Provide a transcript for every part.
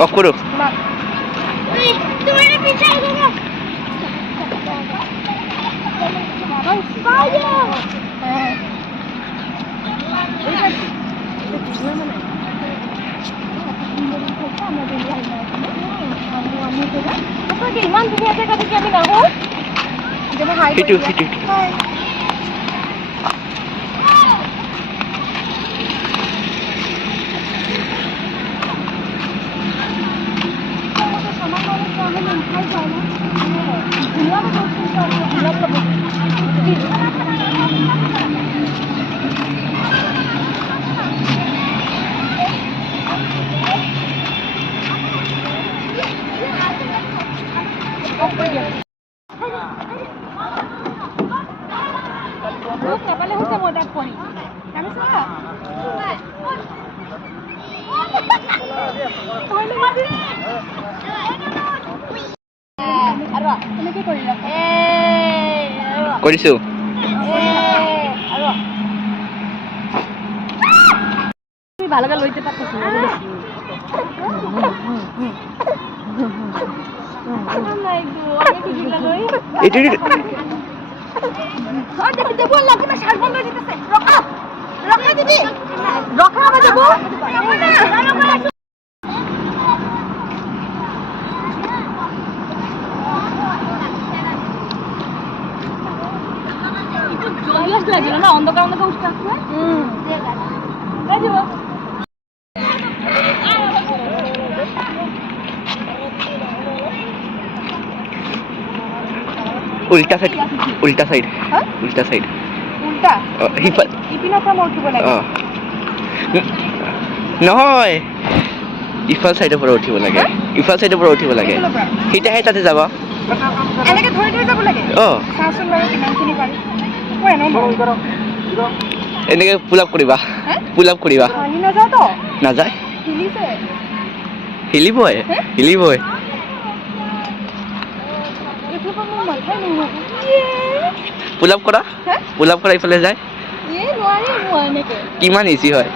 of করো ইমান ধুনীয়া জেগা দেখি আমি নাহো নাপালে হৈছে মই তাত পৰি কৰিছো ভালকে লৈতে পাতিছো অন্ধকাৰ অন্ধকাৰ উঠতে আসবে উল্টা সাইড উল্টা সাইড উল্টা সাইড উল্টা ইপিনৰ পৰা উঠিব লাগে নহয় ইফাল সাইডৰ পৰা উঠিব লাগে ইফাল সাইডৰ পৰা উঠিব লাগে সেইটাহে তাতে যাব এনেকে ধৰি ধৰি যাব লাগে চাচোন বাৰু কিমানখিনি পাৰি মই এনে এনেকে পুল আপ কৰিবা পানী নাযায় তো নাযায় হিলিছে হিলিবই হিলিবই পুল আপ কৰা ইফালে যায় কিমান ইজি হয়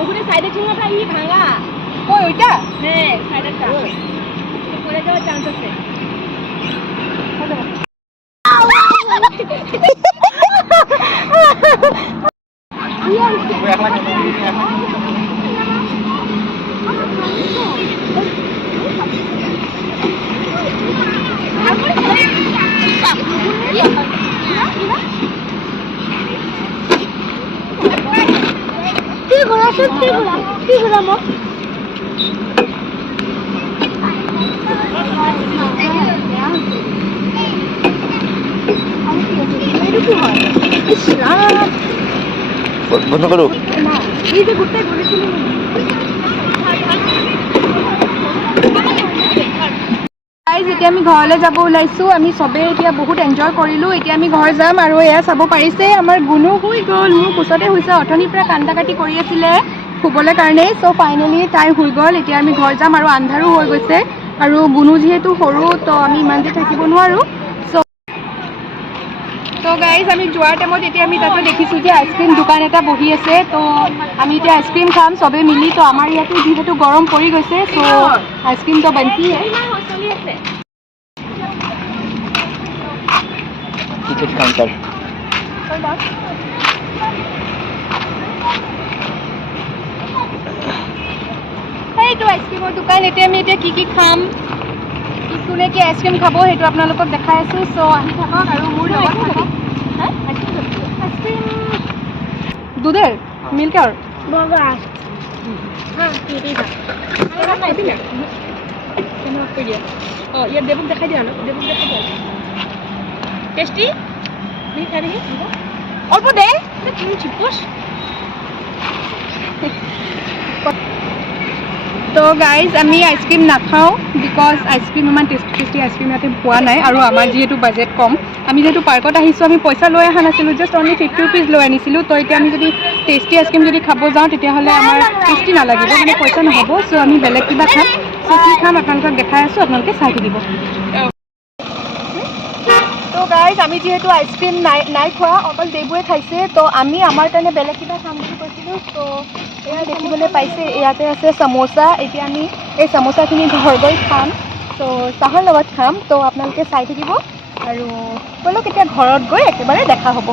ওখানে সাইডে চিংড়াটা ই ভাঙা ওই ওইটা হ্যাঁ সাইডেরটা পড়ে যাওয়ার চান্স আছে বন্ধ করো এতিয়া আমি ঘৰলৈ যাব ওলাইছো আমি সবে এতিয়া বহুত এনজয় কৰিলো এতিয়া আমি ঘৰ যাম আৰু এয়া চাব পাৰিছে আমাৰ গুণু হৈ গ'ল মোৰ কোচতে হৈছে অথনিৰ পৰা কান্দা কাটি কৰি আছিলে শুবলৈ কাৰণে সো ফাইনেলি তাই হৈ গ'ল এতিয়া আমি ঘৰ যাম আৰু আন্ধাৰো হৈ গৈছে আৰু গুণু যিহেতু সৰু তো আমি ইমান যে থাকিব নোৱাৰো তো গাইজ আমি যোৱাৰ টাইমত এতিয়া আমি তাতে দেখিছোঁ যে আইচক্ৰীম দোকান এটা বহি আছে তো আমি এতিয়া আইচক্ৰীম খাম সবে মিলি তো আমাৰ ইয়াতে যিহেতু গৰম পৰি গৈছে তো আইচক্ৰীম তো বনতি হে টিকেট কাউন্টাৰ এইটো আইচক্ৰীমৰ দোকান এতিয়া আমি এতিয়া কি খাম কোনে কি আইচক্ৰীম খাব সেইটো আপোনালোকক দেখাই আছো চ' আহি থাকক আৰু মোৰ লগত থাকক আইচক্ৰীম দুধের মিল্ক আর বাবা হ্যাঁ খাইবি না কেন কই দিয়া ও ইয়ার দেবক দেখাই দিয়া না দেবক দেখাই দিয়া টেস্টি নি খাই দেখি অল্প দে তুমি চিপস তো গাইজ আমি আইচক্ৰীম নাখাওঁ বিকজ আইচক্ৰীম ইমান টেষ্টি আইচক্ৰীম ইয়াতে পোৱা নাই আৰু আমাৰ যিহেতু বাজেট কম আমি যিহেতু পাৰ্কত আহিছোঁ আমি পইচা লৈ অহা নাছিলোঁ জাষ্ট অনলি 50 rupees লৈ আনিছিলোঁ তো এতিয়া আমি যদি টেষ্টি আইচক্ৰীম যদি খাব যাওঁ তেতিয়াহ'লে আমাৰ টেষ্টি নালাগিব মানে পইচা নহ'ব চ' আমি বেলেগ কিবা খাম চ' কি খাম আপোনালোকক দেখাই আছোঁ আপোনালোকে চাই থাকিব তো গাইজ আমি যিহেতু আইচক্ৰীম নাই খোৱা অকল দেৱুৱে খাইছে তো আমি আমাৰ কাৰণে বেলেগ কিবা খাম বুলি কৈছিলোঁ তো এয়া দেখিবলৈ পাইছে ইয়াতে আছে সমোচা এতিয়া আমি এই সমোচাখিনি ঘৰ গৈ খাম তো চাহৰ লগত খাম তো আপোনালোকে চাই থাকিব আৰু বলক এতিয়া ঘৰত গৈ একেবাৰে দেখা হ'ব